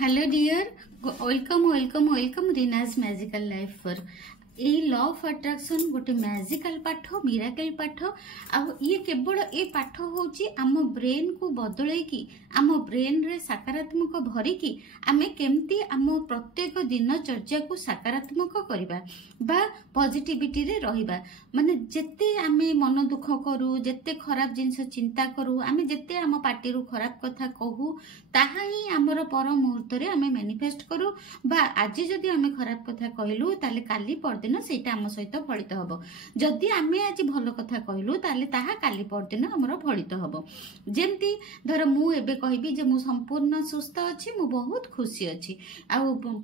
Hello dear, welcome Rina's magical life for a law of attraction गोटे magical पाठ miracle पाठ ये केवल ए पाठ होची आम ब्रेन को बदले की आम ब्रेन रे सकारात्मक भरी की आमे केमती आम प्रत्येक दिनचर्या को सकारात्मक करबा बा पॉजिटिविटी रे रहिबा माने जेते आमे मन दुख करू जेते खराब जिंस चिंता करू आमे जेते आम पार्टी रु खराब कथा कहू ताहा ही आमर पर मुहूर्त रे आमे मैनिफेस्ट करू बा आज जदी आमे खराब कथा कहलु ताले काली परदिन सेटा आम सहित फलित हबो जदि आमे आज भलो कथा कहलु ताले ताहा काली परदिन हमर फलित हबो जेमती धर मु एबे कहबी जे मु संपूर्ण सुस्थ अछि मु बहुत खुशी अछि आ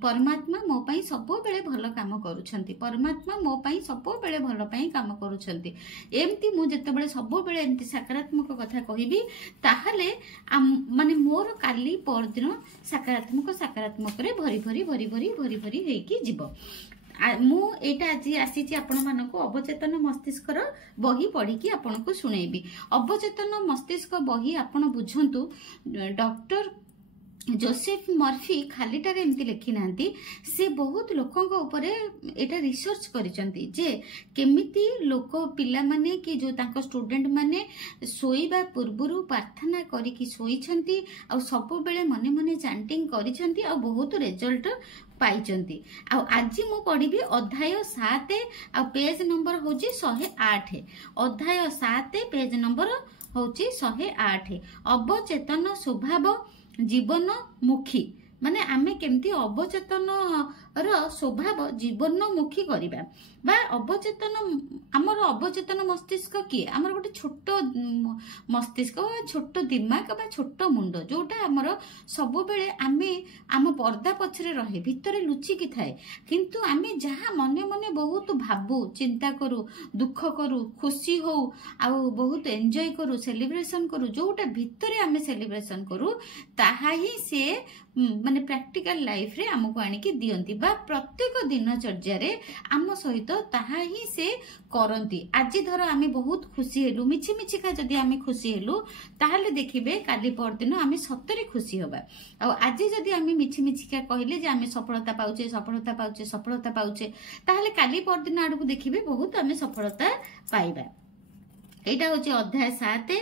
परमात्मा मो पई सब बेले भलो काम करूछंती परमात्मा मो पई सब बेले भलो पई काम करूछंती एमती मु जते बेले सब बेले एमती सकारात्मक कथा कहबी ताहाले माने मोर काली परदिन सकारात्मक रे भरी भरी भरी भरी भरी भरी हेकी जिवो मु एटा आज आसी आपण मानको अवचेतन मस्तिष्क बही पढ़ी की आपण को सुनेबी अवचेतन मस्तिष्क बही आपण बुझंतु डॉक्टर जोसेफ मर्फी खालीटारे एमती लिखि नांती से बहुत लोकों ऊपर एटा रिसर्च करिसंती जे केमिति लोक पिला माने कि जो तांको स्टूडेंट माने सोईबा पूर्वरु प्रार्थना करी कि सोईछंती आ सब बेले मने मने चैंटिंग करिसंती आ बहुत रिजल्ट पाइचंती आ आज मु पढ़िबी अध्याय 7 आ पेज नंबर होची 108 अध्याय 7 पेज नंबर होची 108 अवचेतन स्वभाव जीवन मुखी माने आमे केमती अवचेतन स्वभाव जीवनमुखी करिबा बा अवचेतन आमर अवचेतन मस्तिष्क की आमर गोटे छोट मस्तिष्क छोट दिमाग बा छोट मुंड जोटा आमर सब बेले आमे आम पर्दा पछरे रहे भितरे लुचि की थाए किंतु आमे जहा मने मने बहुत भाबू चिंता करू दुख करू खुशी हो आ बहुत एंजॉय करू सेलिब्रेशन करू जोटा भितरे आमे सेलिब्रेशन करू ताहा ही से माने प्रैक्टिकल लाइफ रे हमको आनी की दियंती बा प्रत्येक दिनचर्या रे आम सहित ताहा ही से करंती आज धर आमे बहुत खुशी हेलु मिछि मिछि का जदी आमे खुशी हेलु ताहाले देखिबे काली परदिन आमे सत्तरे खुशी होबा आ आज जदी आमे मिछि मिछि का कहले जे आमे सफलता पाउचे ताहाले काली परदिन आडू देखिबे बहुत आमे सफलता पाइबा एटा होची अध्याय 7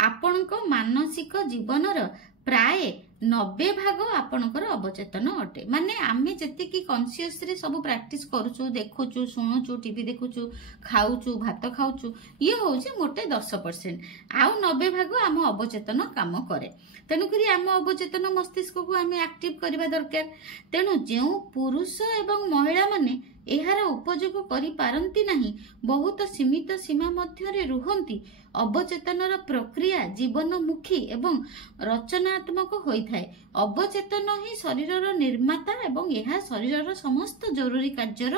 आपनको मानसिक जीवनर प्राय 90 भाग आपणकर अवचेतन अटे माने आमे जति की कॉन्शियसली सब प्रैक्टिस करूछु देखुछु सुनुछु टीवी देखुछु खाउछु भात खाउछु ये होचे मोटे 10% आउ 90 भाग आम अवचेतन काम करे तेनु करी आम अवचेतन मस्तिष्क को आमे एक्टिव करबा दरकार तेनु जेउ पुरुष एवं महिला माने एहार उपयोग करि पारंती नहीं बहुत सीमित सीमा मध्य रे रुहंती अवचेतनर प्रक्रिया जीवनमुखी एवं रचनात्मक होई थाए अवचेतन ही शरीरर निर्माता एवं एहा शरीरर समस्त जरूरी कार्यर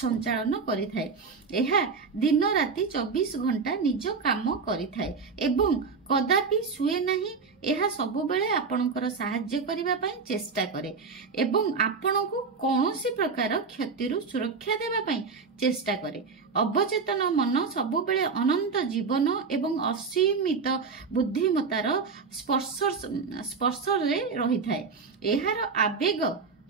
संचालन करि थाए एहा दिन राति 24 घंटा निज काम करि थाए एवं कदापि सुए नहीं एहा सब बेले आपणकर सहाय्य करिबा पई चेष्टा करे एवं आपणको कोनोसी प्रकार क्षतिरु सुरक्षा देबा पई चेष्टा करे अवचेतन मन सब बेले अनंत जीवन एवं असीमित बुद्धिमतार स्पर्श रे रही थाए एहार आवेग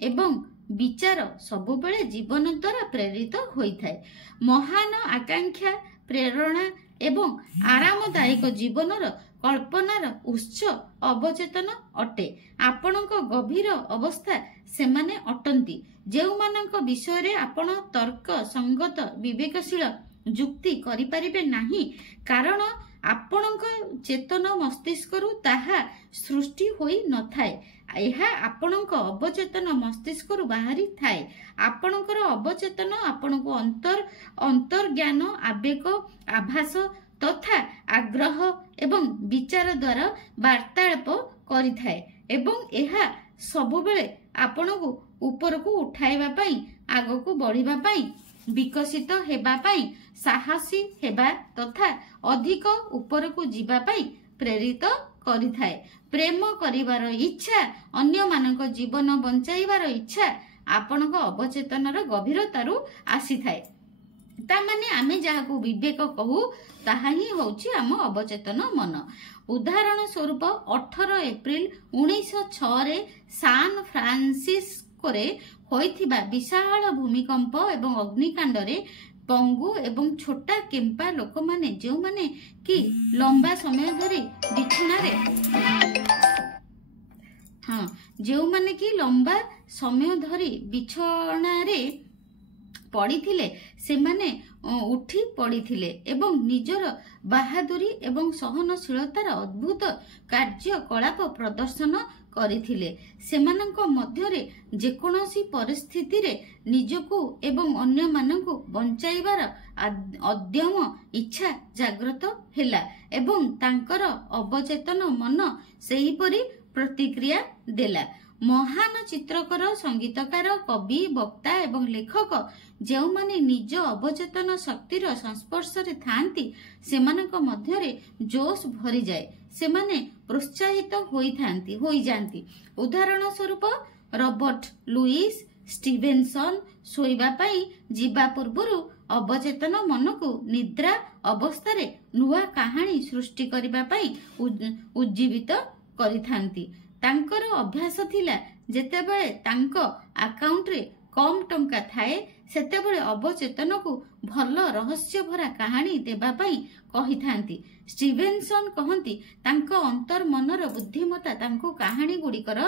एवं विचार सब बेले जीवन द्वारा प्रेरित होई थाए महान आकांक्षा प्रेरणा एवं आरामदायक जीवनर कल्पनार उच्च अवचेतन अटे आपणक गभीर अवस्था सेमाने अटंती जेउमानक विषय रे आपण तर्क संगत विवेकशील जुक्ति करि परिबे नाही कारण आपणक चेतन मस्तिष्करु ताहा सृष्टि होई न थाए एहा आपणक अवचेतन मस्तिष्करु बाहरी थाए आपणकर अवचेतन आपणको अंतर्ज्ञान आवेग आभास तथा आग्रह एवं विचार द्वारा वार्तालाप करि थाए एवं एहा सब बेले आपणको ऊपर को उठाइबा पई आगो को बढ़िबा पई विकसित हेबा पई साहसी हेबा तथा अधिक ऊपर को जीवा पई प्रेरित करि थाए प्रेम करिवार इच्छा अन्य मानक जीवन बंचाइबार इच्छा आपणक अवचेतनर गभीरतारु आसी थाए ता माने आमे जाहाको विवेक कहू ताहा ही होची आम अवचेतन मन उदाहरण स्वरूप 18 एप्रिल 1906 रे सान फ्रांस ଫ୍ରାନ୍ସିସ୍କୋରେ ହୋଇଥିବା ବିଶାଳ ଭୂମିକମ୍ପ ଏବଂ ଅଗ୍ନିକାଣ୍ଡରେ ପଙ୍ଗୁ ଏବଂ ଛୋଟା କେମ୍ପା ଲୋକମାନେ ଯେଉଁମାନେ କି ଲମ୍ବା ସମୟ ଧରି ବିଛଣାରେ ଯେଉଁମାନେ କି ଲମ୍ବା ସମୟ ଧରି ବିଛଣାରେ ପଡ଼ିଥିଲେ ସେମାନେ ଉଠି ପଡ଼ିଥିଲେ ଏବଂ ନିଜର ବାହାଦୁରୀ ଏବଂ ସହନଶୀଳତାର ଅଦ୍ଭୁତ କାର୍ଯ୍ୟକଳାପ ପ୍ରଦର୍ଶନ କରିଥିଲେ। ସେମାନଙ୍କ ମଧ୍ୟରେ ଯେକୌଣସି ପରିସ୍ଥିତିରେ ନିଜକୁ ଏବଂ ଅନ୍ୟମାନଙ୍କୁ ବଞ୍ଚାଇବାର ଅଦ୍ୟମ ଇଚ୍ଛା ଜାଗ୍ରତ ହେଲା ଏବଂ ତାଙ୍କର ଅବଚେତନ ମନ ସେହିପରି ପ୍ରତିକ୍ରିୟା ଦେଲା। ମହାନ ଚିତ୍ରକର, ସଙ୍ଗୀତକାର, କବି, ବକ୍ତା ଏବଂ ଲେଖକ ଯେଉଁମାନେ ନିଜ ଅବଚେତନ ଶକ୍ତିର ସଂସ୍ପର୍ଶରେ ଥାଆନ୍ତି ସେମାନଙ୍କ ମଧ୍ୟରେ ଜୋଶ ଭରିଯାଏ, ସେମାନେ ପ୍ରୋତ୍ସାହିତ ହୋଇଯାନ୍ତି। ଉଦାହରଣ ସ୍ୱରୂପ ରବର୍ଟ ଲୁଇସ୍ ଷ୍ଟିଭେନସନ ଶୋଇବା ପାଇଁ ଯିବା ପୂର୍ବରୁ ଅବଚେତନ ମନକୁ ନିଦ୍ରା ଅବସ୍ଥାରେ ନୂଆ କାହାଣୀ ସୃଷ୍ଟି କରିବା ପାଇଁ ଉଜ୍ଜୀବିତ କରିଥାନ୍ତି। ତାଙ୍କର ଅଭ୍ୟାସ ଥିଲା ଯେତେବେଳେ ତାଙ୍କ ଆକାଉଣ୍ଟରେ କମ୍ ଟଙ୍କା ଥାଏ ସେତେବେଳେ ଅବଚେତନକୁ ଭଲ ରହସ୍ୟଭରା କାହାଣୀ ଦେବା ପାଇଁ କହିଥାନ୍ତି। ଷ୍ଟିଭେନସନ କହନ୍ତି ତାଙ୍କ ଅନ୍ତର୍ମନର ବୁଦ୍ଧିମତ୍ତା ତାଙ୍କୁ କାହାଣୀ ଗୁଡ଼ିକର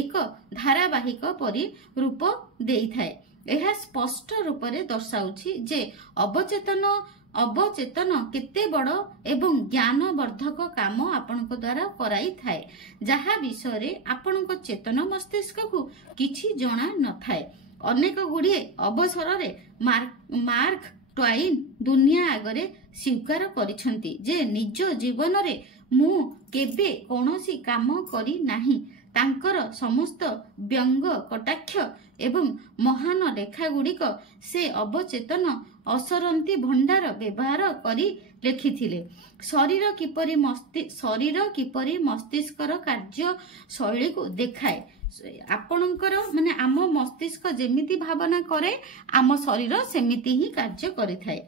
ଏକ ଧାରାବାହିକ ପରି ରୂପ ଦେଇଥାଏ। ଏହା ସ୍ପଷ୍ଟ ରୂପରେ ଦର୍ଶାଉଛି ଯେ ଅବଚେତନ କେତେ ବଡ଼ ଏବଂ ଜ୍ଞାନବର୍ଦ୍ଧକ କାମ ଆପଣଙ୍କ ଦ୍ୱାରା କରାଇଥାଏ, ଯାହା ବିଷୟରେ ଆପଣଙ୍କ ଚେତନ ମସ୍ତିଷ୍କକୁ କିଛି ଜଣା ନଥାଏ। ଅନେକ ଗୁଡ଼ିଏ ଅବସରରେ ମାର୍କ ଟ୍ୱାଇନ୍ ଦୁନିଆ ଆଗରେ ସ୍ୱୀକାର କରିଛନ୍ତି ଯେ ନିଜ ଜୀବନରେ ମୁଁ କେବେ କୌଣସି କାମ କରି ନାହିଁ। ତାଙ୍କର ସମସ୍ତ ବ୍ୟଙ୍ଗ କଟାକ୍ଷ ଏବଂ ମହାନ ଲେଖାଗୁଡ଼ିକ ସେ ଅବଚେତନ ଅସରନ୍ତି ଭଣ୍ଡାର ବ୍ୟବହାର କରି ଲେଖିଥିଲେ। ଶରୀର କିପରି ମସ୍ତିଷ୍କର କାର୍ଯ୍ୟଶୈଳୀକୁ ଦେଖାଏ। ଆପଣଙ୍କର ମାନେ ଆମ ମସ୍ତିଷ୍କ ଯେମିତି ଭାବନା କରେ ଆମ ଶରୀର ସେମିତି ହିଁ କାର୍ଯ୍ୟ କରିଥାଏ।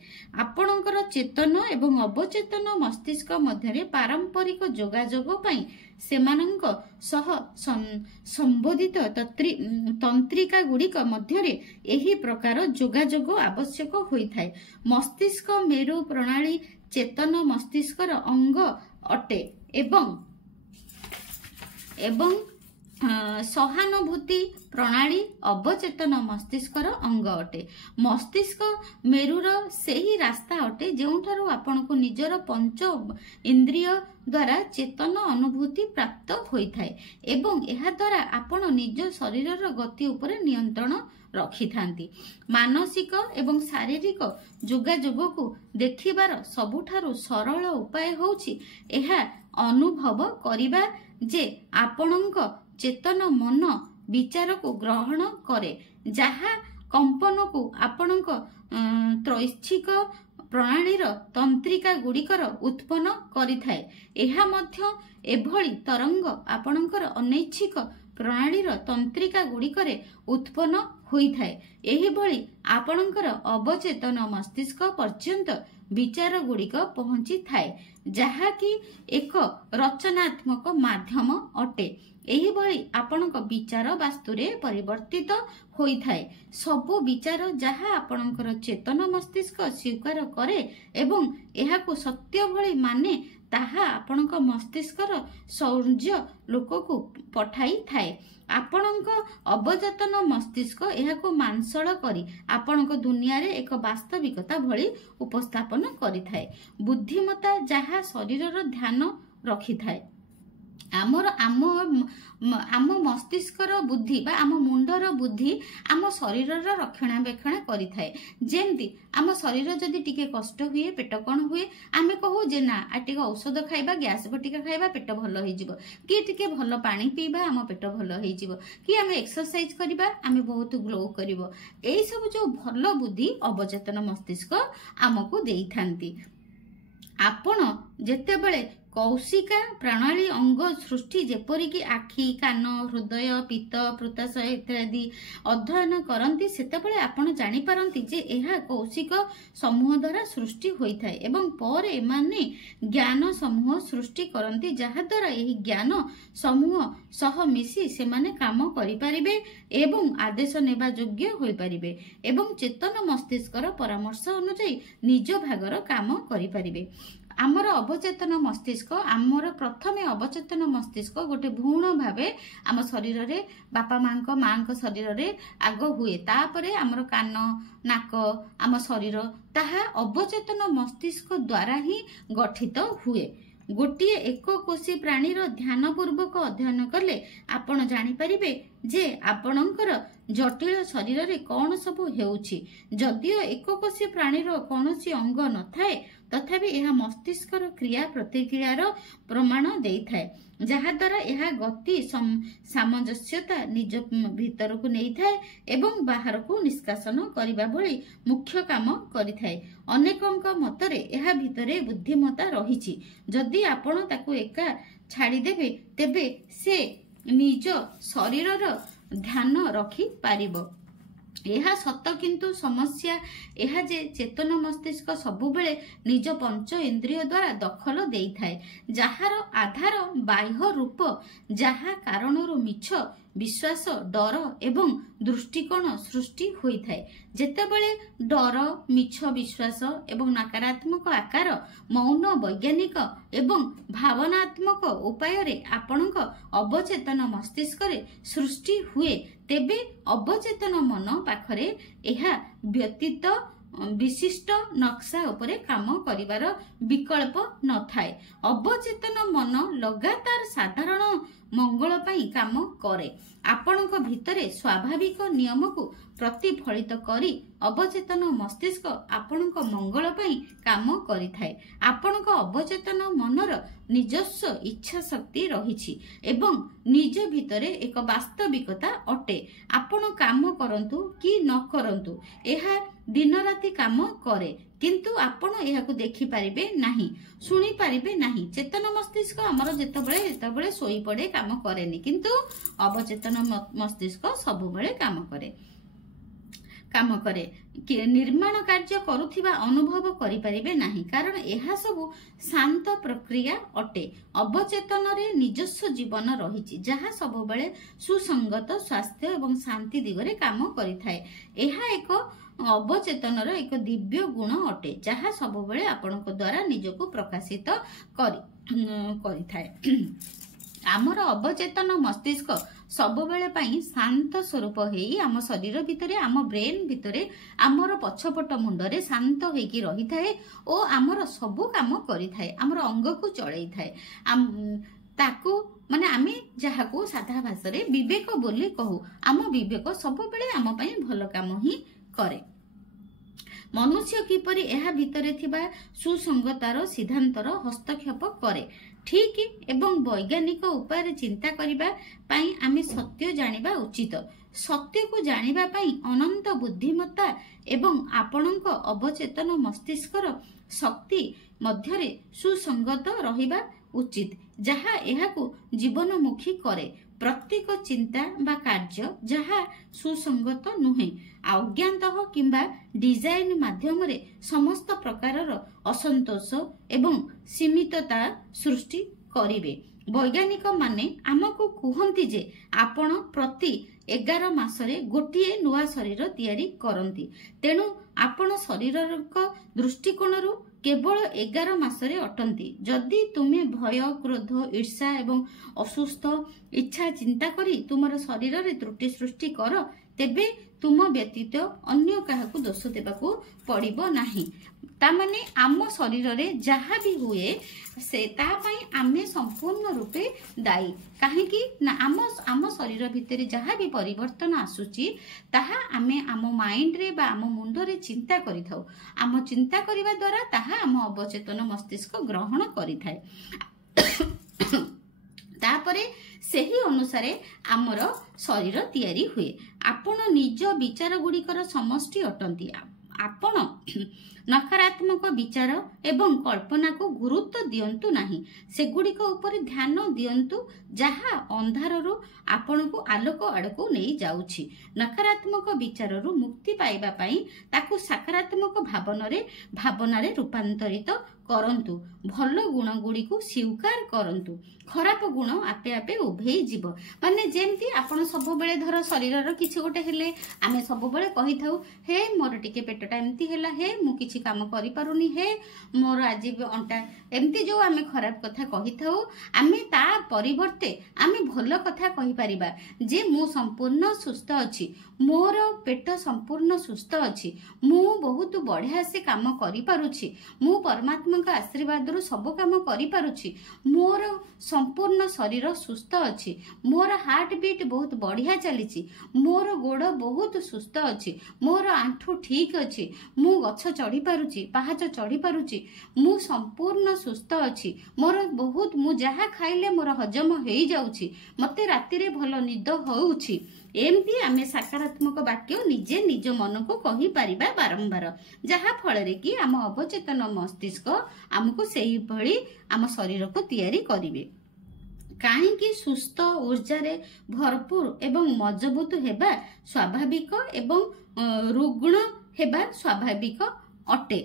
ଆପଣଙ୍କର ଚେତନ ଏବଂ ଅବଚେତନ ମସ୍ତିଷ୍କ ମଧ୍ୟରେ ପାରମ୍ପରିକ ଯୋଗାଯୋଗ ପାଇଁ ସେମାନଙ୍କ ସହ ସମ୍ବୋଧିତ ତନ୍ତ୍ରିକା ଗୁଡ଼ିକ ମଧ୍ୟରେ ଏହି ପ୍ରକାର ଯୋଗାଯୋଗ ଆବଶ୍ୟକ ହୋଇଥାଏ। ମସ୍ତିଷ୍କ ମେରୁ ପ୍ରଣାଳୀ ଚେତନ ମସ୍ତିଷ୍କର ଅଙ୍ଗ ଅଟେ ଏବଂ ସହାନୁଭୂତି ପ୍ରଣାଳୀ ଅବଚେତନ ମସ୍ତିଷ୍କର ଅଙ୍ଗ ଅଟେ। ମସ୍ତିଷ୍କ ମେରୁର ସେହି ରାସ୍ତା ଅଟେ ଯେଉଁଠାରୁ ଆପଣଙ୍କୁ ନିଜର ପଞ୍ଚ ଇନ୍ଦ୍ରିୟ ଦ୍ୱାରା ଚେତନ ଅନୁଭୂତି ପ୍ରାପ୍ତ ହୋଇଥାଏ ଏବଂ ଏହା ଦ୍ୱାରା ଆପଣ ନିଜ ଶରୀରର ଗତି ଉପରେ ନିୟନ୍ତ୍ରଣ ରଖିଥାନ୍ତି। ମାନସିକ ଏବଂ ଶାରୀରିକ ଯୋଗାଯୋଗକୁ ଦେଖିବାର ସବୁଠାରୁ ସରଳ ଉପାୟ ହେଉଛି ଏହା ଅନୁଭବ କରିବା ଯେ ଆପଣଙ୍କ ଚେତନ ମନ ବିଚାରକୁ ଗ୍ରହଣ କରେ, ଯାହା କମ୍ପନକୁ ଆପଣଙ୍କ ତ୍ରୈଚ୍ଛିକ ପ୍ରଣାଳୀର ତନ୍ତ୍ରିକା ଗୁଡ଼ିକର ଉତ୍ପନ୍ନ କରିଥାଏ। ଏହା ମଧ୍ୟ ଏଭଳି ତରଙ୍ଗ ଆପଣଙ୍କର ଅନୈଚ୍ଛିକ ପ୍ରଣାଳୀର ତନ୍ତ୍ରିକା ଗୁଡ଼ିକରେ ଉତ୍ପନ୍ନ ହୋଇଥାଏ। ଏହିଭଳି ଆପଣଙ୍କର ଅବଚେତନ ମସ୍ତିଷ୍କ ପର୍ଯ୍ୟନ୍ତ ବିଚାର ଗୁଡ଼ିକ ପହଞ୍ଚିଥାଏ, ଯାହାକି ଏକ ରଚନାତ୍ମକ ମାଧ୍ୟମ ଅଟେ। ଏହିଭଳି ଆପଣଙ୍କ ବିଚାର ବାସ୍ତୁରେ ପରିବର୍ତ୍ତିତ ହୋଇଥାଏ। ସବୁ ବିଚାର ଯାହା ଆପଣଙ୍କର ଚେତନ ମସ୍ତିଷ୍କ ସ୍ୱୀକାର କରେ ଏବଂ ଏହାକୁ ସତ୍ୟ ଭଳି ମାନେ ତାହା ଆପଣଙ୍କ ମସ୍ତିଷ୍କର ସୌର୍ଯ୍ୟ ଲୋକକୁ ପଠାଇଥାଏ। ଆପଣଙ୍କ ଅବଚେତନ ମସ୍ତିଷ୍କ ଏହାକୁ ମାଂସଳ କରି ଆପଣଙ୍କ ଦୁନିଆରେ ଏକ ବାସ୍ତବିକତା ଭଳି ଉପସ୍ଥାପନ କରିଥାଏ। ବୁଦ୍ଧିମତ୍ତା ଯାହା ଶରୀରର ଧ୍ୟାନ ରଖିଥାଏ। ଆମ ମସ୍ତିଷ୍କର ବୁଦ୍ଧି ବା ଆମ ମୁଣ୍ଡର ବୁଦ୍ଧି ଆମ ଶରୀରର ରକ୍ଷଣାବେକ୍ଷଣ କରିଥାଏ। ଯେମିତି ଆମ ଶରୀର ଯଦି ଟିକେ କଷ୍ଟ ହୁଏ, ପେଟ କଣ ହୁଏ, ଆମେ କହୁ ଯେ ନା ଟିକେ ଔଷଧ ଖାଇବା, ଗ୍ୟାସ୍ ବଟିକା ଖାଇବା, ପେଟ ଭଲ ହେଇଯିବ, କି ଟିକେ ଭଲ ପାଣି ପିଇବା, ଆମ ପେଟ ଭଲ ହେଇଯିବ, କି ଆମେ ଏକ୍ସରସାଇଜ କରିବା, ଆମେ ବହୁତ ଗ୍ଲୋ କରିବ। ଏଇ ସବୁ ଯୋଉ ଭଲ ବୁଦ୍ଧି ଅବଚେତନ ମସ୍ତିଷ୍କ ଆମକୁ ଦେଇଥାନ୍ତି। ଆପଣ ଯେତେବେଳେ कौशिका प्रणाली अंग सृष्टि जेपरिक आखि कान हृदय पित्त प्रताशय इत्यादि अध्ययन करती सेतबेले आपण जानि पारंती जे एहा कौशिक समूह द्वारा सृष्टि होइथाय एवं पर एमाने ज्ञान समूह सृष्टि करती जहा द्वारा एही ज्ञान समूह सह मिसी सेमाने काम करि परिबे एवं आदेश नेबा योग्य होई परिबे एवं चेतन मस्तिष्कर परामर्श अनुसार निज भागर काम करि परिबे। आमर अवचेतन मस्तिष्क आमर प्रथमे अवचेतन मस्तिष्क गोटे भ्रूण भावे आम शरीर रे बापा माँ शरीर रे आग हुए तापरे आमर कान नाक आम शरीर ताहा अवचेतन मस्तिष्क द्वारा ही गठित हुए। गोटे एक कोशी प्राणीर ध्यान पूर्वक अध्ययन कले आपण जानि परिबे जे आपणकर जटिल शरीर रे कौन सब हेउछि। जदियो एक कोशी प्राणीर कौनसी अंग न थाए तथापि यह मस्तिष्कर क्रिया प्रतिक्रियार प्रमाण देइथाय जहा द्वारा यह गति सामंजस्यता निज भीतर को नहीं थाए एवं बाहर को निष्कासन करबा भली मुख्य काम करिथाय। अनेकंक मतरे यह भितरे बुद्धिमत्ता रहिछि जदि आपण ताकू एका छाड़ी देबे तेबे से निज शरीरर ध्यान रखि पारिबो। यह सत किंतु समस्या यह जे चेतन मस्तिष्क सबुबेले निज पंच इंद्रिय द्वारा दखल देई थाए जहार आधार बाह्य रूप जहा कारणरू मिछ विश्वास डर एवं दृष्टिकोण सृष्टि होई थाए। जेतेबेले डर मिछ विश्वास एवं नकारात्मक आकार मौन वैज्ञानिक एवं भावनात्मक उपाय रे आपणक अवचेतन मस्तिष्क रे सृष्टि हुए तेबे अवचेतन मन पाखरे एहा व्यतीत विशिष्ट नक्शा उपरे काम करिवार विकल्प न थाए। अवचेतन मन लगातार साधारण मंगल पाई काम करे आपणक भितरे स्वाभाविक नियम को प्रतिफलित करी अवचेतन मस्तिष्क आपणक मंगल पाई काम करिथाए। आपणक अवचेतन मनर निजस्व इच्छा शक्ति रहिछि एवं निज भितरे एक वास्तविकता अटे। आपण काम करंतु कि न करंतु एहा दिन राति काम करे किंतु आपण एहाकु देखि पारिबे नाही सुनी पारिबे नाही। चेतन मस्तिष्क हमर जेतबेले सोई पड़े काम करेनी किंतु अवचेतन मस्तिष्क सबुबेले काम करे निर्माण कार्य करुथिबा अनुभव करि पारिबे नाही कारण एहा सबु शांत प्रक्रिया अटे। अवचेतन रे निजस्व जीवन रहिछि जहा सबुबेले सुसंगत स्वास्थ्य एवं शांति दिगरे काम करिथाए। एहा एक अवचेतन एक दिव्य गुण अटे जहा सबुबेले आपणक द्वारा निजको प्रकाशित करिथाए। आमर अवचेतन मस्तिष्क सबुबेले पाई शांत स्वरूप हेई आम शरीर भितरे आम ब्रेन भितरे आमर पछपट मुंडरे शांत होइकी रही थाए ओ आमर सबु काम करि थाए आमर अंग को चळै थाए ताकू माने आमे जहाको साधा भाषा रे विवेक बोली कहू आम विवेक सबुबेले आम पाई भल काम ही करे। मनुष्य किपरि एहा भितरे थिबा सुसंगतार सिद्धांतर हस्तक्षेप करे ठीक एवं वैज्ञानिक उपाय चिंता करिबा पाई आमे सत्य जानिबा उचित। सत्य को जानिबा पाई अनंत बुद्धिमत्ता एवं आपणक अवचेतन मस्तिष्कर शक्ति मध्यरे सुसंगत रहिबा उचित जहा एहाकु जीवनमुखी करे। प्रत्येक चिंता बा कार्य जहा सुसंगत नुहे अज्ञात किंबा डिजाइन माध्यम रे समस्त प्रकारर असंतोष एवं सीमितता सृष्टि करिवे। वैज्ञानिक माने आमको कुहंती जे आपण प्रति 11 मासरे गोटिए नुआ शरीर तैयारी करंती तेणु आपण शरीरर दृष्टिकोणरू केवल 11 मासरे अटंती। जदि तुमे भय क्रोध ईर्षा एवं असुस्थ इच्छा चिंता करी तुमर शरीर रे त्रुटि सृष्टि कर तेबे तुम व्यतीत अन्य काहाकू दोष देबाकू पड़िबो नाही। तामाने आम शरीर रे जहा भी हुए से ता पई आमे संपूर्ण रूपे दायी काहेकि ना आम शरीर भितरे जहा भी परिवर्तन आसुची ताहा आमे आम माइंड रे बा आम मुंड रे चिंता करि थाउ आम चिंता करिबा द्वारा ताहा आम अवचेतन मस्तिष्क ग्रहण करि थाए तापरे सेही अनुसारे आमर शरीर तैयारी हुए। आपण निज विचार गुड़िकर समष्टि अटंती आपण नकारात्मक विचार एवं कल्पना को गुरुत्व दियंतु नाही सेगुड़िक उपरे ध्यान दियंतु जहा अंधाररू आपण को आलोक आड़को नहीं जाउछि। नकारात्मक विचाररू मुक्ति पाइबा पई ताकू सकारात्मक भावनारे रूपांतरित करंतु। भल गुण गुड़ी को स्वीकार करंतु खराब गुण आपे आपे उभेई जीव। माने जेमती आपण सब बेले धर शरीर किछि गोटे हेले आमे सब बेले कहि थाउ हे मोर टिके पेटटा एमती हैला हे मु किछि काम करि पारुनी हे मोर आज अंटा एमती जो आमे खराब कथा कहि थाउ आमे ता परिवर्ते आमे भल कथा कहि परिबा जे मु संपूर्ण सुस्थ अछि मोर पेट संपूर्ण सुस्थ अछि मु बहुत बढ़िया से काम करि पारुछि मु परमात्मा का आशीर्वाद रु सब काम करि पारुछि मोर संपूर्ण शरीर सुस्थ अछि मोर हार्ट बीट बहुत बढ़िया चलीछि मोर गोड़ बहुत सुस्थ अछि मोर आंठू ठीक अछि मु गछ चढ़ी पारुछि पहाच चढ़ी पारुछि मु संपूर्ण सुस्थ अछि मोर बहुत मु जहा खाइले मोर हजम हेई जाउछि मते राति रे भल निद होउछि। एमती आमे सकारात्मक वाक्य निजे निज मन को कहि परिबा बारंबार जहा फल रे कि आम अवचेतन मस्तिष्क आमको सेही भली आम शरीर को तैयारी करिवे। काहेकि सुस्थ ऊर्जा रे भरपूर एवं मजबूत हेबा स्वाभाविक एवं रुग्ण हेबा स्वाभाविक अटे।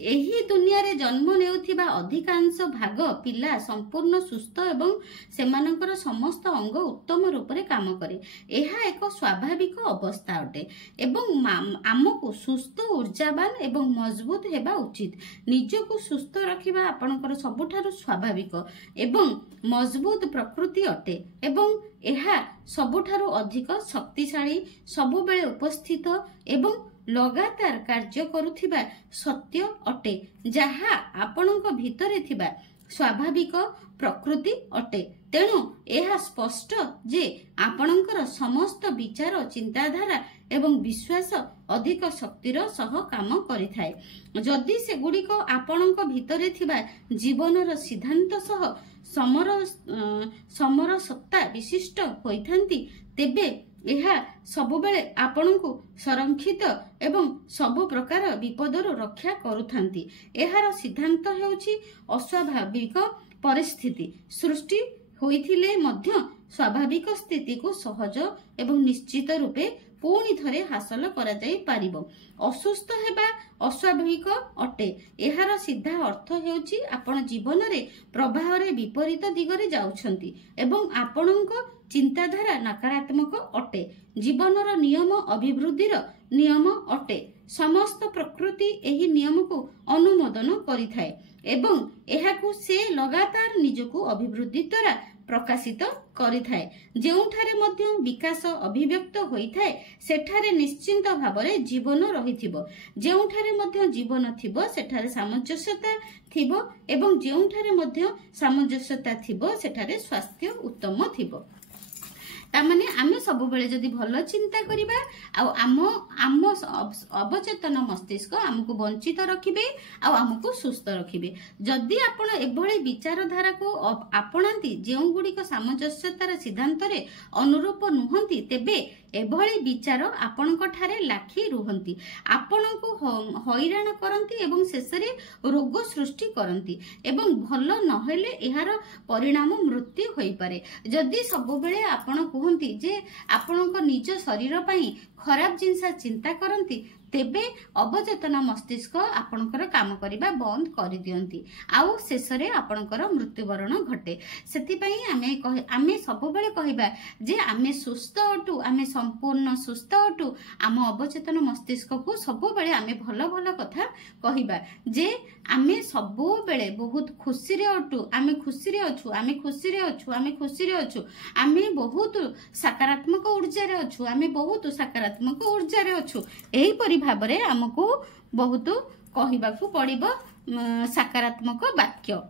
एही दुनिया रे जन्म नेउथिबा अधिकांश भाग पिला संपूर्ण सुस्थ एवं सेमानकर समस्त अंग उत्तम रूप रे काम करे एहा एक स्वाभाविक अवस्था अटे एवं आमको सुस्थ ऊर्जावान एवं मजबूत हेबा उचित। निजको सुस्थ रखिबा आपनकर सबुठारु स्वाभाविक एवं मजबूत प्रकृति अटे एवं एहा सबुठारु अधिक शक्तिशाली सबुबेले उपस्थित एवं लगातार कार्य करुथिबा सत्य अटे जहा आपणक भितरे थिबा स्वाभाविक प्रकृति अटे। तेणु यह स्पष्ट जे आपणकर समस्त विचार चिंताधारा एवं विश्वास अधिक शक्तिर सह काम करिथाए। जदि से गुड़िक आपणक भितरे थिबा जीवनर सिद्धांत सह समर सत्ता विशिष्ट होइथांती तेबे एहा सबुबेले आपणको संरक्षित एवं सबु प्रकार विपदर रक्षा करुथांती। एहार सिद्धांत हेउछि अस्वाभाविक परिस्थिति सृष्टि होइथिले मध्य स्वाभाविक स्थिति को सहज एवं निश्चित रूपे पुणी थरे हासिल करा जाई पारिबो। असुस्थ हेबा अस्वाभाविक अटे एहार सीधा अर्थ हेउछि आपण जीवन रे प्रवाह रे विपरीत दिगरे जाउछंती एवं आपणक चिंताधारा नकारात्मक अटे। जीवनर नियम अभिवृद्धिर नियम अटे। समस्त प्रकृति एही नियम को अनुमोदन करिथाए एवं एहाकु से लगातार निजको अभिवृद्धि द्वारा प्रकाशित करिथाए। जेउठारे मध्य विकास अभिव्यक्त होइथाए सेठारे निश्चिंत भावरे जीवन रहिथिबो। जेउठारे मध्य जीवन थिबो सेठारे सामंजस्यता थिबो एवं जेउठारे मध्य सामंजस्यता थिबो सेठारे स्वास्थ्य उत्तम थिबो। तामाने आमे सब बेले जदि भल चिंता करिबा आम अवचेतन मस्तिष्क आमको वंचित रखिबे आमको सुस्थ रखिबे। जदि आपण एभली विचारधारा को आपणांती जेउ गुड़िक सामंजस्यतार सिद्धांत रे अनुरूप नुहंती तेबे एभली विचार आपणक ठारे लाखी रुहंती आपणको हैरान करंती एवं शेषरे रोग सृष्टि करंती एवं भल नहेले एहार परिणाम मृत्यु होई पारे। जदि सब बेले आपण कहती जे आपणक निज शरीर पई खराब जिनसा चिंता करंती तेबे अवचेतन मस्तिष्क आपणकर काम करिबा बंद करि दियंती आउ शेषरे आपणकर मृत्युवरण घटे। सेति पई आमे सब बेले कहिबा जे आमे सुस्थ अटु आमे संपूर्ण सुस्थ अटु आम अवचेतन मस्तिष्क को सब बेले आमे भल भल कथा कहिबा जे आमे सब बेले बहुत खुशी रे अटु आमे खुशी रे अछु आमे खुशी रे अछु आमे खुशी रे अछु आमे बहुत सकारात्मक ऊर्जा रे अछु आमे बहुत सकारात्मक ऊर्जा रे अछु। एही परि भाबरे हमको बहुत कहिबाकू पड़िबो सकारात्मक वाक्य।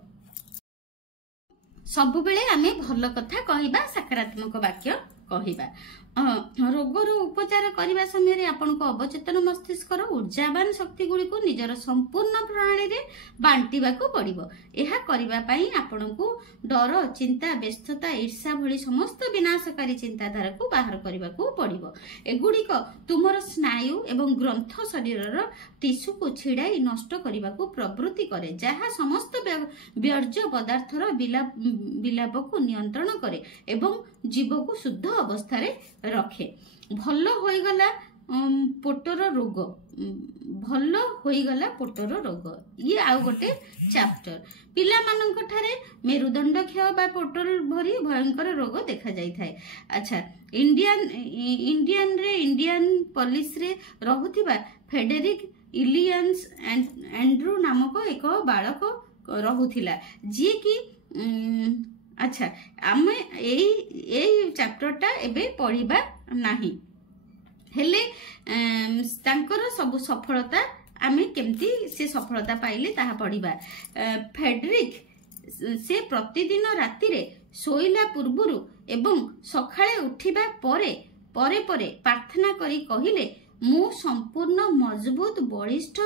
सब बेले आमे भल कथा कहिबा सकारात्मक वाक्य कहिबा। ରୋଗର ଉପଚାର କରିବା ସମୟରେ ଆପଣଙ୍କ ଅବଚେତନ ମସ୍ତିଷ୍କର ऊर्जावान शक्ति गुड़िक निजर संपूर्ण प्रणाली रे बांटिबाकू पड़िबो। एहा करिबा पई आपनकू डर चिंता व्यस्तता ईर्ष्या भली समस्त विनाशकारी चिंताधारा को बाहर करबाकू पड़िबो। एगुड़िक तुमर स्नायु एवं ग्रंथ शरीरर टिश्यू को छिड़ाई नष्ट करबाकू प्रवृत्ति करे, जहा समस्त वर्ज्य पदार्थर विलाप को नियंत्रण करे एवं जीव को शुद्ध अवस्था रे रखे। भल होइगला पोटर रोग, भल होइगला पोटर रोग, ये आउ गोटे चैप्टर। पिला मानक ठारे मेरुदंड क्षय बा पोटर भरी भयंकर रोग देखा जाई थाए। अच्छा, इंडियन पुलिस रे रहुथिबा फेडेरिक इलियंस एंड्रू नामक एक बालक रहुथिला, जी की अच्छा आमे ए चैप्टरटा एबे पढ़िबा नाही, हेले तांकर सब सफलता आमे केमती से सफलता पाइले ताहा पढ़िबा। फेडरिक से प्रतिदिन राति रे सोइला पूर्वरु एवं सखाळे उठिबा परे परे परे प्रार्थना करी कहिले, मु संपूर्ण मजबूत बलिष्ठ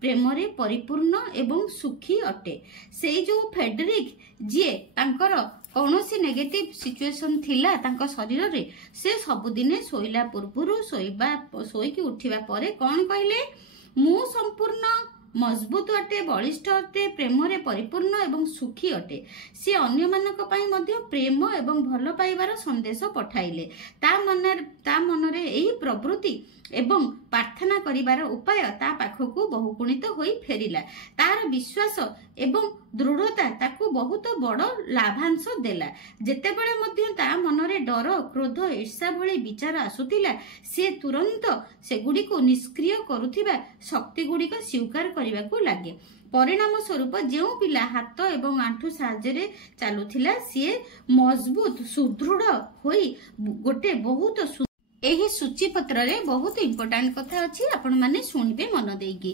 प्रेम रे परिपूर्ण एवं सुखी अटे। से जो फेडरिक जी तांकर कौनसी नेगेटिव सिचुएशन थिला तांका शरीर रे, से सबुदिने सोइला पूर्वरु सोईकी उठिबा परे कौन कहले, मु संपूर्ण मजबूत अटे बलिष्ठ अटे प्रेम रे परिपूर्ण एवं सुखी अटे। से अन्य मानक पई मध्य प्रेम एवं भल पाइबार संदेश पठाइले। ता मनरे एही प्रवृत्ति एवं प्रार्थना करिबार उपाय ता पाखकू बहुगुणित होई फेरिला। तार विश्वास एवं दृढ़ता ताकू बहुत बड़ लाभांश देला। जेतेबेले मध्य ता मनरे डर क्रोध ईर्ष्या भली विचार आसुतिला, से तुरंत सेगुडी को निष्क्रिय करुथिबा शक्ति गुडी को स्वीकार करिबाकू लागे। परिणाम स्वरूप जो पिला हाथ एवं आंठू साहाय्य चलुथिला, सी मजबूत सुदृढ़ होई गोटे बहुत एही सूचीपत्र रे बहुत इम्पोर्टेंट कथा अछि, आपण माने सुनिबे मन देकी।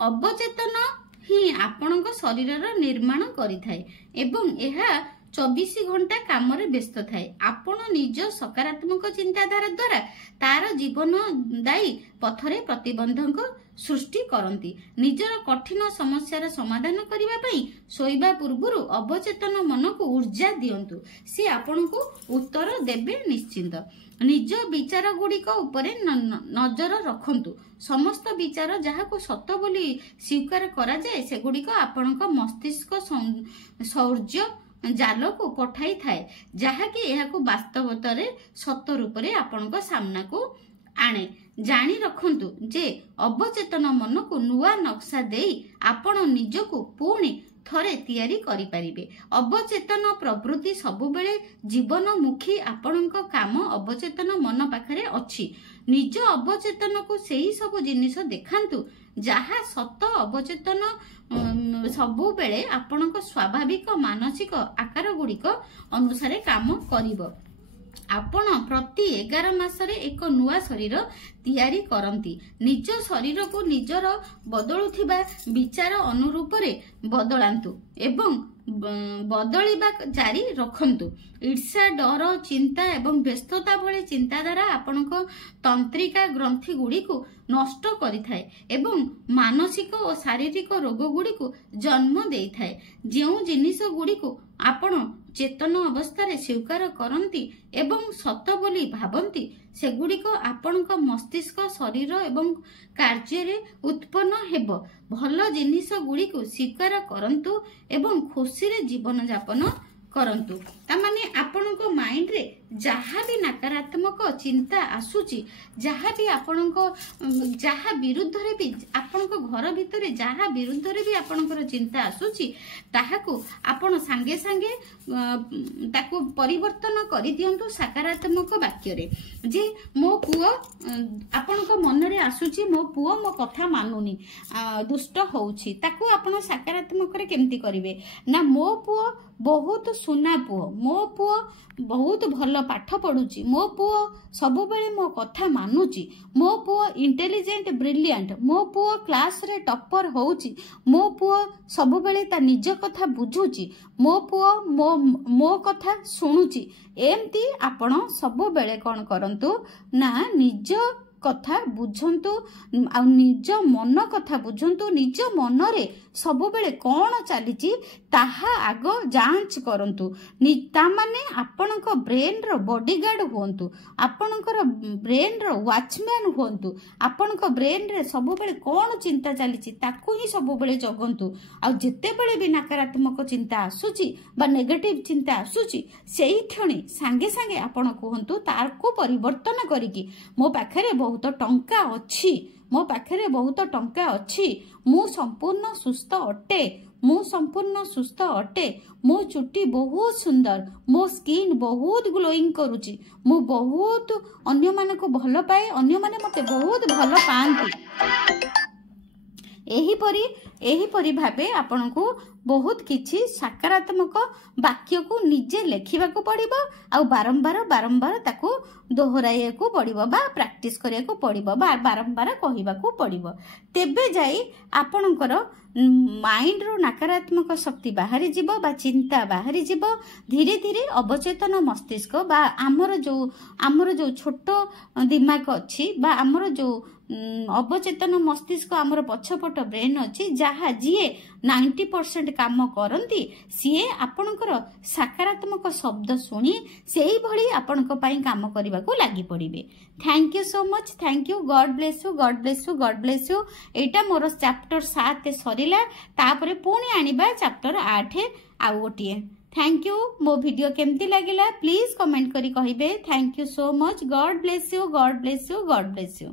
अवचेतन ही आपणक शरीरर निर्माण करिथाय एवं एहा 24 घंटा काम रे व्यस्त थाए। आपण निज सकारात्मक चिंताधारा द्वारा तार जीवन दायी पथरे प्रतिबंधक सृष्टि करती। निजर कठिन समस्यार समाधान करने पई सोइबा पूर्वरु अवचेतन मन को ऊर्जा दियंतु, सी आपण को उत्तर देबे निश्चिंत। निज विचार गुड़िक उपरे नजर रखंतु। समस्त विचार जहा को सत बोली स्वीकार करा जाए सेगुड़िक आपणक मस्तिष्क शौर्य जाल को पठाई थाए, जहाँकि यह वास्तवता सत रूप से आपणक सामना को आने। जानी रखंतु जे अवचेतन मन को नुआ नक्शा देई आपण निजको पुणी थरे तैयारी करि परिबे। अवचेतन प्रवृत्ति सबुबेले जीवनमुखी आपणक काम अवचेतन मन पाखरे अछि। निज अवचेतन को सेही सब जिनिस देखांतु जहा सत अवचेतन सबुबेले आपणक स्वाभाविक मानसिक आकार गुड़िक अनुसार काम करिबो। आपण प्रति 11 मासरे एक नुआ शरीर तैयारी करंती। निज शरीर को निजर बदलुथिबा विचार अनुरूप रे बदलांतु एवं बदलिबा जारी रखंतु। ईर्ष्या डर चिंता एवं व्यस्तता भली चिंताधारा आपणक तंत्रिका ग्रंथि गुड़ी को नष्ट करिथाए एवं मानसिक और शारीरिक रोग गुड़ी को जन्म देई थाए। जेउ जिनिस गुड़ी को आपण चेतन अवस्था रे स्वीकार करंती एवं सत बोली भाबंती सेगुड़िक आपणक मस्तिष्क शरीर एवं कार्य रे उत्पन्न हेबो। भल जिनिस गुड़ी को स्वीकार करंतु एवं खुशी रे जीवन यापन करंतु। तामाने आपणक माइंड रे जहाँ भी नकारात्मक चिंता आसुची, जहाँ भी आपणक जहाँ विरुद्ध रे भी आपणक घर भितर जहाँ विरुद्ध रे भी आपणकर चिंता आसुची ताहाकू आपण सांगे सांगे ताकू परिवर्तन करि दियंतु सकारात्मक वाक्य रे। जे मो पुओ आपणक मन रे आसुची मो पुओ मो कथा मानुनी दुष्ट होउची, ताकू आपण सकारात्मक रे केमती करिवे ना मो पुओ बहुत सुना पुओ मो पुओ बहुत भल पाठ पढ़ुची मो पुओ सबु बेले मो कथा मानुची मो पुओ इंटेलिजेंट ब्रिलियंट मो पुओ क्लास रे टॉपर होउची मो पुओ सबु बेले ता निज कथा बुझुची मो पुओ मो कथा सुनुची एमती आपण सबु बेले कोन करंतु ना निज कथा बुझंतु आ निज मन कथा बुझंतु निज मन रे सबु बेले कोन चलीची ताहा आग जांच करंतु ता माने आपणको ब्रेन रो बॉडीगार्ड होंतु आपणकर ब्रेन रो वॉचमैन होंतु आपणको ब्रेन रे सबु बेले कोन चिंता चलीची ताकू ही सबु बेले जगंतु आ जेते बेले भी नकारात्मक चिंता आसुची बा नेगेटिव चिंता आसुची सेही क्षणी सांगे सांगे आपण कहंतु तारको परिवर्तन करिकी मो पाखरे बहुत टंका अच्छी मो पाखरे बहुत टंका अच्छी मु संपूर्ण सुस्थ अटे मु संपूर्ण सुस्थ अटे मो चुट्टी बहुत सुंदर मो स्किन बहुत ग्लोइंग करूची मु बहुत अन्य माने को भल पाए अन्य माने मते बहुत भल पांती एही परी भाबे आपनकू बहुत किछि सकारात्मक वाक्य को निजे लेखिबा को पड़िबो आ बारंबार ताकू दोहराइया को पड़िबो बा प्रैक्टिस करिया को पड़िबो बा बारंबार कहिबा को पड़िबो तेबे जाई आपनकर माइंड रो नकारात्मक शक्ति बाहरी जीवो बा चिंता बाहरी जीवो धीरे धीरे अवचेतन मस्तिष्क बा आमर जो छोट दिमाग अच्छी बा आमर जो अवचेतन मस्तिष्क आमर पछपट ब्रेन अच्छी जहा जीए 90% काम करती सीए आपणकर सकारात्मक शब्द शुणी से ही भली आपणक पई काम करने को लगी पड़े। Thank you so much thank you God bless you God bless you God bless you. Etah more chapter 7 Sarila तापरे पुणी आनिबा चैप्टर 8 आ गोटे। थैंक यू मो वीडियो केमती लगिला प्लीज कमेंट करी कहिबे। Thank you so much God bless you God bless you God bless you.